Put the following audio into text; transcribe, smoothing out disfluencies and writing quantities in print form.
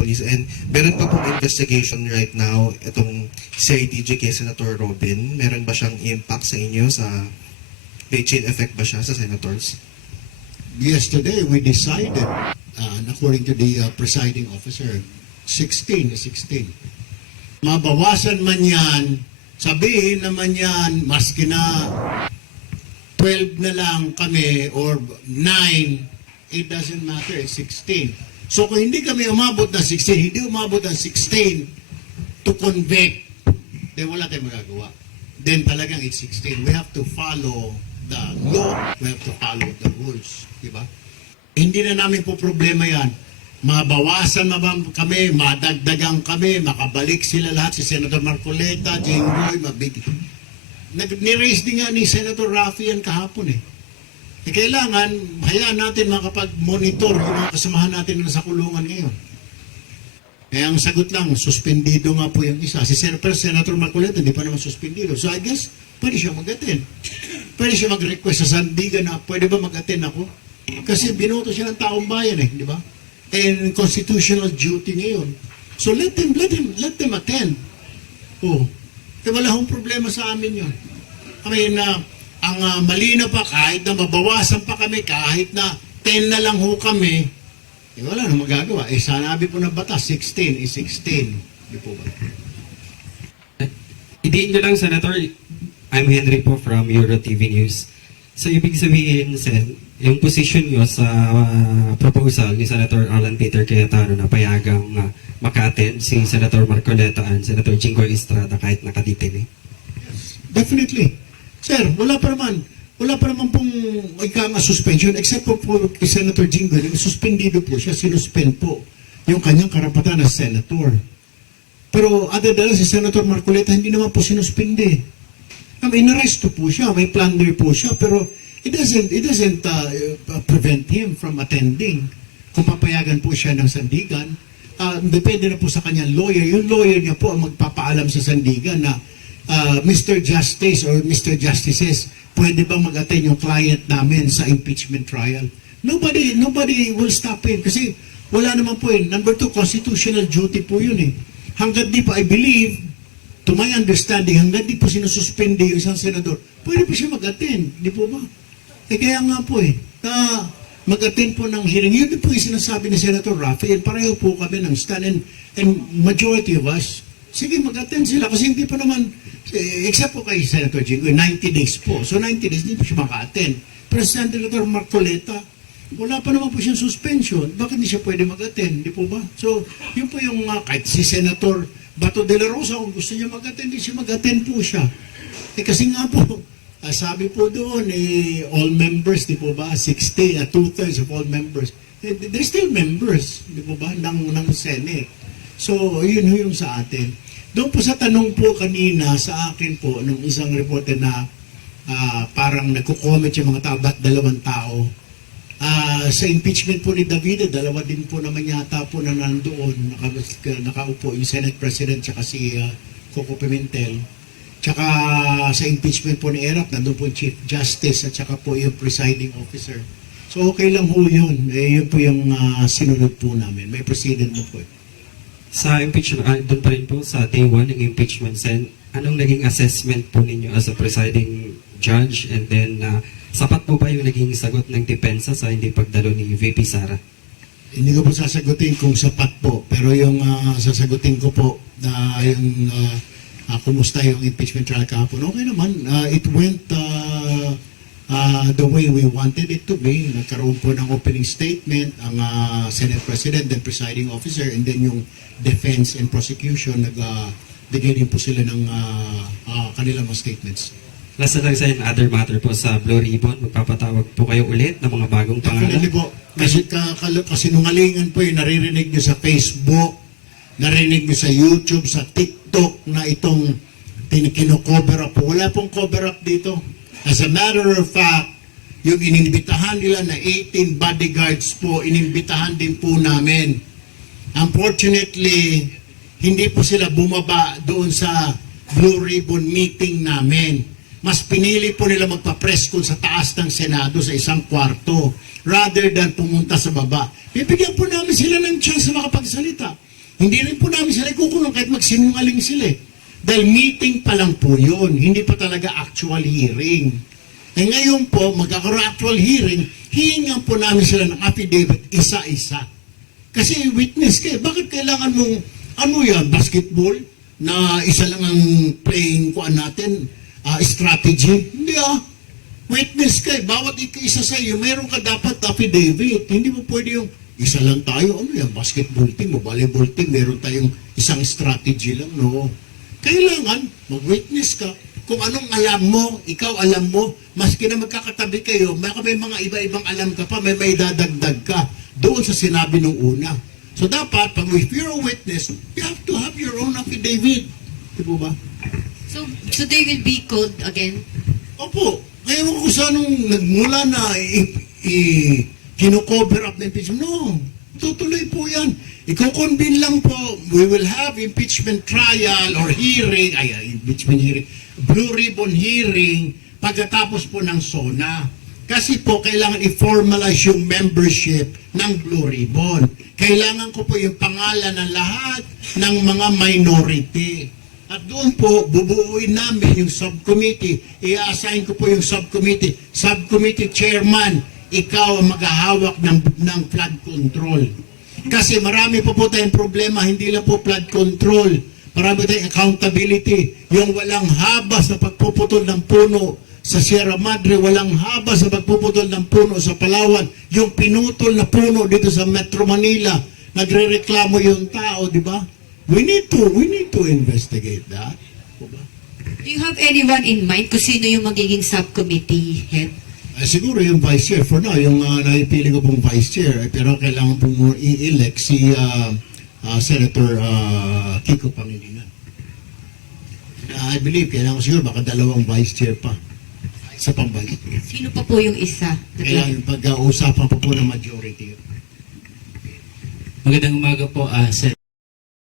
Police. And meron pa pong investigation right now, itong CIDG kay Senator Robin. Meron ba siyang impact sa inyo? May chain effect ba siya sa senators? Yesterday, we decided, and according to the presiding officer, 16 is 16. Mabawasan man yan, sabihin naman yan, maski na 12 na lang kami or 9, it doesn't matter, it's 16. So kung hindi kami umabot ng 16, hindi umabot ng 16 to convict, then wala tayong magagawa. Then talagang it's 16. We have to follow the law. We have to follow the rules. Diba? Hindi na namin po problema yan. Mabawasan kami, madagdagan kami, makabalik sila lahat, si Senator Marcoleta, Jinggoy, Ni-raise din nga ni Senator Raffy yan kahapon eh. Kailangan, hayaan natin makapag-monitor yung mga kasamahan natin na sa kulungan ngayon. Kaya ang sagot lang, suspendido nga po yung isa. Si Senator Marcoleta, hindi pa naman suspendido. So I guess, pwede siya mag-attend. Pwede siya mag-request sa Sandigan na, pwede ba mag-attend ako? Kasi binoto siya ng taong bayan eh, di ba? And constitutional duty ngayon. So let them attend. Oh, kaya wala hong problema sa amin yun. I mean, ang malino pa, kahit na mabawasan pa kami, kahit na 10 na lang ho kami, eh wala nang magagawa. Eh sanabi po ng batas, 16 is 16. Di po ba? Idiin nyo lang, Senator, I'm Henry po from Euro TV News. So, ibig sabihin, Sen, yung position nyo sa proposal ni Senator Alan Peter Cayetano na payagang maka-attend si Senator Marcoleta and Senator Jinggoy Estrada kahit nakaditin eh? Definitely. Sir, wala pa naman pong suspension except po kay Senator Jinggoy, suspendido po siya, sinuspend po yung kanyang karapatan na senator. Pero other than si Senator Marcoleta, hindi naman po sinuspindi. Inaresto po siya, may plunder po siya, pero it doesn't prevent him from attending. Kung papayagan po siya ng sandigan, depende na po sa kanyang lawyer. Yung lawyer niya po ang magpapaalam sa sandigan na Mr. Justice or Mr. Justices, pwede bang mag-attend yung client namin sa impeachment trial? Nobody will stop him kasi wala naman po eh. Number 2, constitutional duty po yun eh. Hanggat di pa, I believe, to my understanding, hanggang di po sinususpende yung isang senador, pwede po siya mag-attend, di po ba? Kaya nga po na mag-attend po ng hearing, yun din po yung sinasabi ni Senator Raffy, and pareho po kami ng stand, and majority of us, sige mag-attend sila, kasi hindi pa naman, except po kay Senator Jinggoy, 90 days po, so 90 days, hindi po siya maka-attend. Pero Senator Marcoleta, wala pa naman po siyang suspension, bakit hindi siya pwede mag-attend, di po ba? So, yun po yung, kahit si Senator Bato de la Rosa, kung gusto niya mag-attend, siya mag-attend po siya. Kasi nga po, sabi po doon, all members, di po ba, 60, 2/3 of all members, they're still members, di po ba, ng Senate. So, yun yung sa atin. Doon po sa tanong po kanina, sa akin po, nung isang reporter na parang nagko-comment yung mga tao, ba't 2 tao? Sa impeachment po ni David, 2 din po naman yata po na nandoon, nakaupo yung Senate President tsaka si Coco Pimentel. Tsaka sa impeachment po ni Erap, nandun po yung Chief Justice at tsaka po yung presiding officer. So okay lang po yun. Yun po yung sinunod po namin. May precedent mo po. Sa impeachment, doon pa rin po sa day 1 ng impeachment, Sen, anong naging assessment po ninyo as a presiding judge? And then, sapat po ba yung naging sagot ng depensa sa hindi pagdalo ni VP Sara? Hindi ko po sasagutin kung sapat po. Pero yung sasagutin ko po na yung kumusta yung impeachment trial kahapon, okay naman. It went the way we wanted it to be. Nagkaroon po ng opening statement ang Senate President, then presiding officer, and then yung defense and prosecution, nagbigay din po sila ng kanilang mga statements. Last na lang sa other matter po sa Blue Ribbon, magpapatawag po kayo ulit ng mga bagong pangalan. Definitely po. Kasinungalingan po yung naririnig nyo sa Facebook, narinig nyo sa YouTube, sa TikTok na itong kino-cover up po. Wala pong cover up dito. As a matter of fact, yung inimbitahan nila na 18 bodyguards po, inimbitahan din po namin. Unfortunately, hindi po sila bumaba doon sa Blue Ribbon meeting namin. Mas pinili po nila magpa-press-con sa taas ng Senado sa isang kwarto rather than pumunta sa baba. Bibigyan po namin sila ng chance na makapagsalita. Hindi rin po namin sila ikukulong kahit magsinungaling sila eh. Dahil meeting pa lang po yun, hindi pa talaga actual hearing. Eh ngayon po, magkakaroon actual hearing, hihingan po namin sila ng affidavit isa-isa. Kasi witness kayo, bakit kailangan mong, ano yan, basketball? Na isa lang ang playing kuan natin, strategy? Hindi witness kayo, bawat isa sa iyo, mayroon ka dapat affidavit. Hindi mo pwede yung, isa lang tayo, ano yan, basketball team o volleyball team, meron tayong isang strategy lang, no? Kailangan, mag-witness ka. Kung anong alam mo, ikaw alam mo, maski na magkakatabi kayo, baka may mga iba-ibang alam ka pa, may dadagdag ka doon sa sinabi nung una. So dapat, pag if you're a witness, you have to have your own affidavit. Di po ba? So they will be called again? Opo. Ngayon ko sa nung nagmula na kino-cover up na impeachment. No, tutuloy po yan. Iko-convene lang po, we will have impeachment trial or hearing, impeachment hearing, Blue Ribbon hearing, pagkatapos po ng SONA. Kasi po, kailangan i-formalize yung membership ng Blue Ribbon. Kailangan ko po yung pangalan ng lahat ng mga minority. At doon po, bubuuin namin yung subcommittee. I-assign ko po yung subcommittee. Subcommittee chairman, ikaw ang maghahawak ng flood control. Kasi marami po tayong problema, hindi lang po flood control. Marami tayong accountability. Yung walang haba sa pagpuputol ng puno sa Sierra Madre, walang haba sa pagpuputol ng puno sa Palawan. Yung pinutol na puno dito sa Metro Manila, nagrereklamo yung tao, di ba? We need to investigate that. Diba? Do you have anyone in mind kung sino yung magiging subcommittee head? Siguro yung vice chair. For now, yung naipili ko pong vice chair, pero kailangan pong i-elect si Senator Kiko Pangilinan. I believe, kailangan siguro baka dalawang vice chair pa sa pambalik. Sino pa po yung isa? Kailangan pag-uusapan pa po ng majority. Magandang umaga po, Sen.